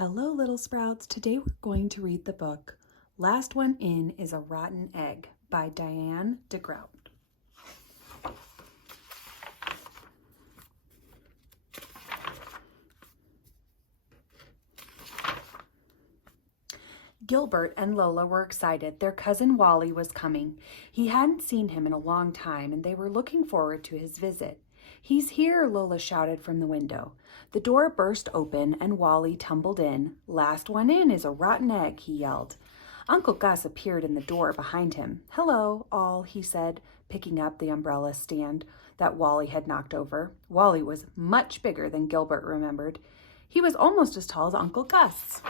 Hello, Little Sprouts. Today we're going to read the book Last One In is a Rotten Egg by Diane deGroat. Gilbert and Lola were excited. Their cousin Wally was coming. He hadn't seen him in a long time, and they were looking forward to his visit. "He's here," Lola shouted from the window. The door burst open, and Wally tumbled in. "Last one in is a rotten egg," he yelled. Uncle Gus appeared in the door behind him. "Hello, all," he said, picking up the umbrella stand that Wally had knocked over. Wally was much bigger than Gilbert remembered. He was almost as tall as Uncle Gus.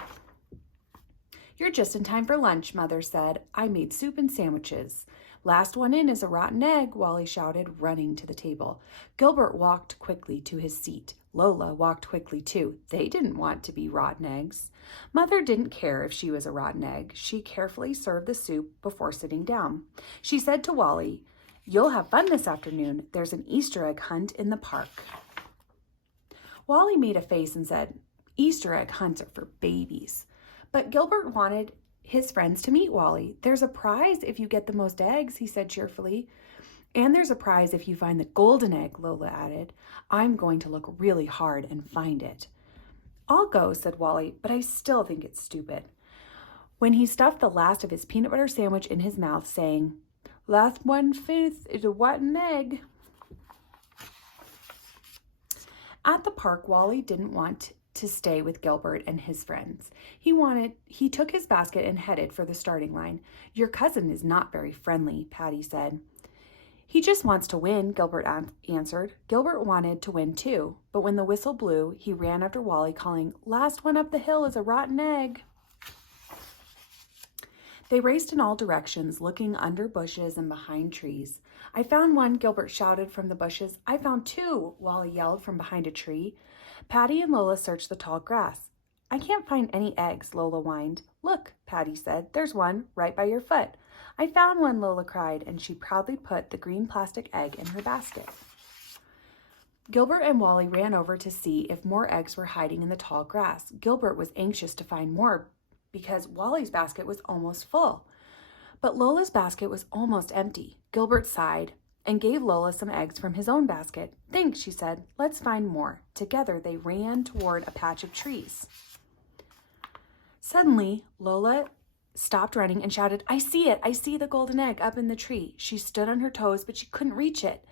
"You're just in time for lunch," Mother said. "I made soup and sandwiches." "Last one in is a rotten egg," Wally shouted, running to the table. Gilbert walked quickly to his seat. Lola walked quickly too. They didn't want to be rotten eggs. Mother didn't care if she was a rotten egg. She carefully served the soup before sitting down. She said to Wally, "You'll have fun this afternoon. There's an Easter egg hunt in the park." Wally made a face and said, "Easter egg hunts are for babies." But Gilbert wanted his friends to meet Wally. "There's a prize if you get the most eggs," he said cheerfully. "And there's a prize if you find the golden egg," Lola added. "I'm going to look really hard and find it." "I'll go," said Wally, "but I still think it's stupid." When he stuffed the last of his peanut butter sandwich in his mouth, saying, "Last one fifth is a rotten egg." At the park, Wally didn't want to stay with Gilbert and his friends. He took his basket and headed for the starting line. "Your cousin is not very friendly," Patty said. "He just wants to win," Gilbert answered. Gilbert wanted to win too, but when the whistle blew, he ran after Wally, calling, "Last one up the hill is a rotten egg." They raced in all directions, looking under bushes and behind trees. "I found one," Gilbert shouted from the bushes. "I found two," Wally yelled from behind a tree. Patty and Lola searched the tall grass. "I can't find any eggs," Lola whined. "Look," Patty said, "there's one right by your foot." "I found one," Lola cried, and she proudly put the green plastic egg in her basket. Gilbert and Wally ran over to see if more eggs were hiding in the tall grass. Gilbert was anxious to find more because Wally's basket was almost full. But Lola's basket was almost empty. Gilbert sighed and gave Lola some eggs from his own basket. "Thanks," she said. "Let's find more." Together, they ran toward a patch of trees. Suddenly, Lola stopped running and shouted, "I see it! I see the golden egg up in the tree." She stood on her toes, but she couldn't reach it.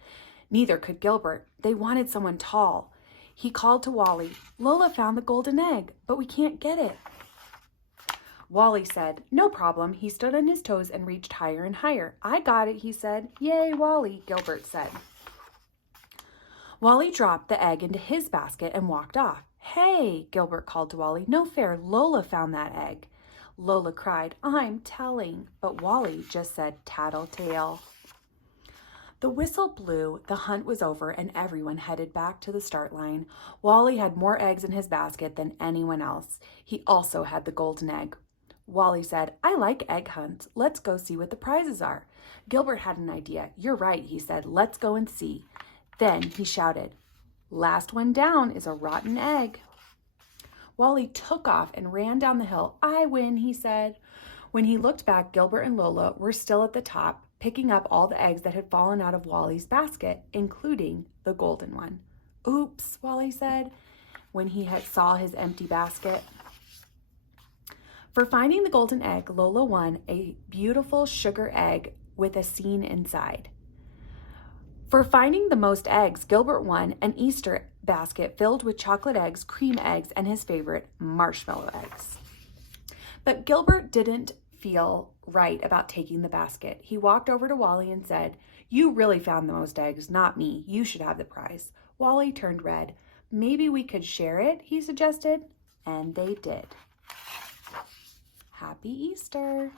Neither could Gilbert. They wanted someone tall. He called to Wally, "Lola found the golden egg, but we can't get it." Wally said, "No problem." He stood on his toes and reached higher and higher. "I got it," he said. "Yay, Wally," Gilbert said. Wally dropped the egg into his basket and walked off. "Hey," Gilbert called to Wally, "no fair. Lola found that egg." Lola cried, "I'm telling," but Wally just said, "Tattletale." The whistle blew, the hunt was over, and everyone headed back to the start line. Wally had more eggs in his basket than anyone else. He also had the golden egg. Wally said, "I like egg hunts. Let's go see what the prizes are." Gilbert had an idea. "You're right," he said. "Let's go and see." Then he shouted, "Last one down is a rotten egg." Wally took off and ran down the hill. "I win," he said. When he looked back, Gilbert and Lola were still at the top, picking up all the eggs that had fallen out of Wally's basket, including the golden one. "Oops," Wally said when he saw his empty basket. For finding the golden egg, Lola won a beautiful sugar egg with a scene inside. For finding the most eggs, Gilbert won an Easter basket filled with chocolate eggs, cream eggs, and his favorite, marshmallow eggs. But Gilbert didn't feel right about taking the basket. He walked over to Wally and said, "You really found the most eggs, not me. You should have the prize." Wally turned red. "Maybe we could share it," he suggested, and they did. Happy Easter!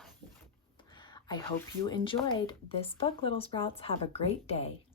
I hope you enjoyed this book, Little Sprouts. Have a great day.